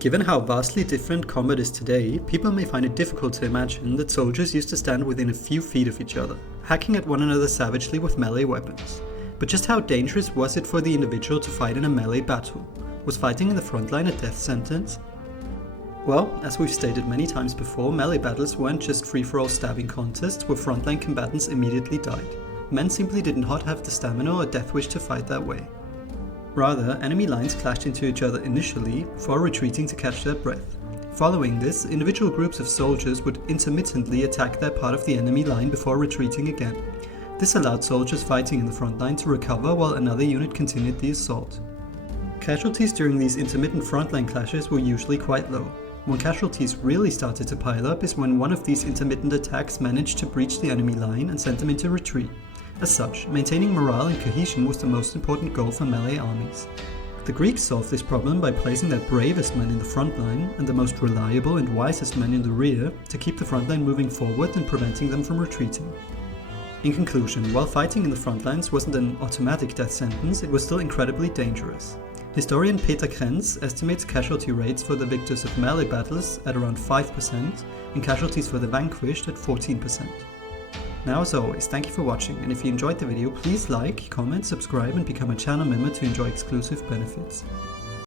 Given how vastly different combat is today, people may find it difficult to imagine that soldiers used to stand within a few feet of each other, hacking at one another savagely with melee weapons. But just how dangerous was it for the individual to fight in a melee battle? Was fighting in the frontline a death sentence? Well, as we've stated many times before, melee battles weren't just free-for-all stabbing contests where frontline combatants immediately died. Men simply did not have the stamina or death wish to fight that way. Rather, enemy lines clashed into each other initially, before retreating to catch their breath. Following this, individual groups of soldiers would intermittently attack their part of the enemy line before retreating again. This allowed soldiers fighting in the front line to recover while another unit continued the assault. Casualties during these intermittent frontline clashes were usually quite low. When casualties really started to pile up is when one of these intermittent attacks managed to breach the enemy line and sent them into retreat. As such, maintaining morale and cohesion was the most important goal for melee armies. The Greeks solved this problem by placing their bravest men in the front line and the most reliable and wisest men in the rear to keep the front line moving forward and preventing them from retreating. In conclusion, while fighting in the front lines wasn't an automatic death sentence, it was still incredibly dangerous. Historian Peter Krenz estimates casualty rates for the victors of melee battles at around 5% and casualties for the vanquished at 14%. Now, as always, thank you for watching, and if you enjoyed the video, please like, comment, subscribe and become a channel member to enjoy exclusive benefits.